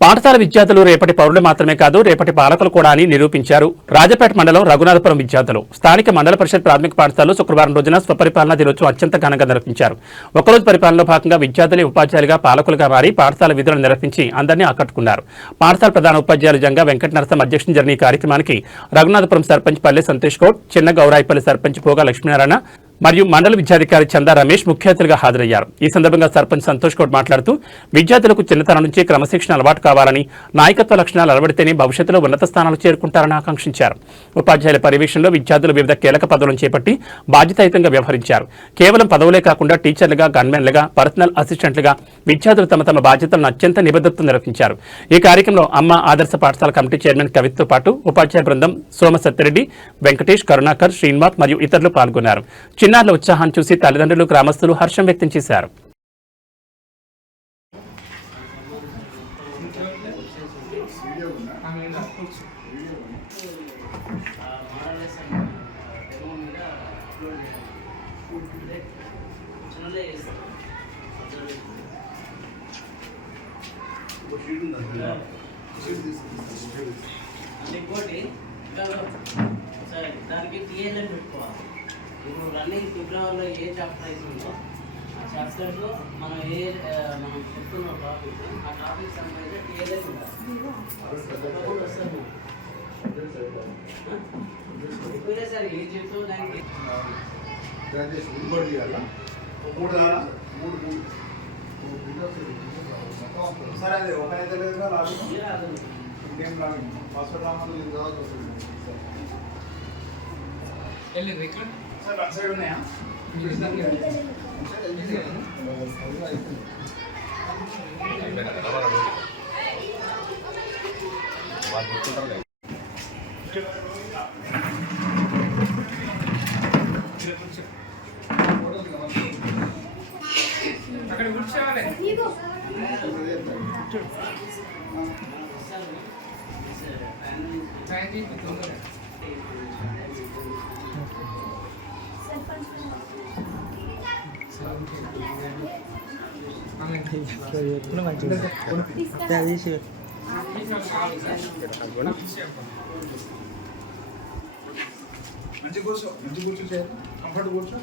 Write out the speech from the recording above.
పాఠశాల విద్యార్థులు రేపటి పౌరులు మాత్రమే కాదు రేపటి పాలకులు కూడా అని నిరూపించారు. రాజపేట మండలం రఘునాథపురం విద్యార్థులు స్థానిక మండల పరిషత్ ప్రాథమిక పాఠశాలలో శుక్రవారం రోజున స్వపరిపాలనా దినోత్సవం అత్యంత ఘనంగా నిర్వహించారు. ఒకరోజు పరిపాలనలో భాగంగా విద్యార్థులు ఉపాధ్యాయులుగా పాలకులుగా మారి పాఠశాల విధులను నిర్వహించి అందరినీ ఆకట్టుకున్నారు. పాఠశాల ప్రధాన ఉపాధ్యాయులు జంగా వెంకట నరసం అధ్యక్షతన జరిగిన ఈ కార్యక్రమానికి రఘునాథపురం సర్పంచ్ పల్లె సంతోష్ గౌడ్, చిన్న గౌరాయిపల్లి సర్పంచ్ పోగా లక్ష్మీనారాయణ మరియు మండల విద్యాధికారి చందా రమేష్ ముఖ్య అతిథులుగా హాజరయ్యారు. ఈ సందర్భంగా సర్పంచ్ సంతోష్ గౌడ్ మాట్లాడుతూ విద్యార్థులకు చిన్నతనం నుంచి క్రమశిక్షణ అలవాటు కావాలని, నాయకత్వ లక్షణాలు అలవడితేనే భవిష్యత్తులో ఉన్నత స్థానాలు చేరుకుంటారని ఆకాంక్షించారు. ఉపాధ్యాయుల పర్యవేక్షణలో విద్యార్థులు వివిధ కీలక పదవులను చేపట్టి బాధ్యతాయుతంగా వ్యవహరించారు. కేవలం పదవులే కాకుండా టీచర్లుగా, గన్మెన్లుగా, పర్సనల్ అసిస్టెంట్లుగా విద్యార్థులు తమ తమ బాధ్యతలను అత్యంత నిబద్ధతతో నిర్వహించారు. ఈ కార్యక్రమంలో అమ్మ ఆదర్శ పాఠశాల కమిటీ చైర్మన్ కవితతో పాటు ఉపాధ్యాయ బృందం సోమ సత్యరెడ్డి, వెంకటేష్, కరుణాకర్, శ్రీనివాస్ మరియు ఇతరులు పాల్గొన్నారు. చిన్నారుల ఉత్సాహాన్ని చూసి తల్లిదండ్రులు, గ్రామస్తులు హర్షం వ్యక్తం చేశారు. దానికి టీఎల్ఎన్ పెట్టుకోవాలి. ఇప్పుడు రన్నింగ్ ఫిబ్రవరిలో ఏ చాప్టర్ అవుతుందో ఆ చాప్టర్లో మనం చెప్తున్న టాపిక్ ఆ టాపిక్ సంబంధించిన టీఎల్ఎన్ ఉండాలి. వస్తాను ఎక్కువనే సార్ ఏ చెప్తాం దానికి సరే అది ఒకనైతే లేదుగా రాదు ఇంకేం రాదు పాస్వర్డ్ రామని కావాలి సార్ వన్ సైడ్ ఉన్నాయా అక్కడ కూర్చోవాలి. మంచి కూర్చో కంఫర్ట్ కూర్చో.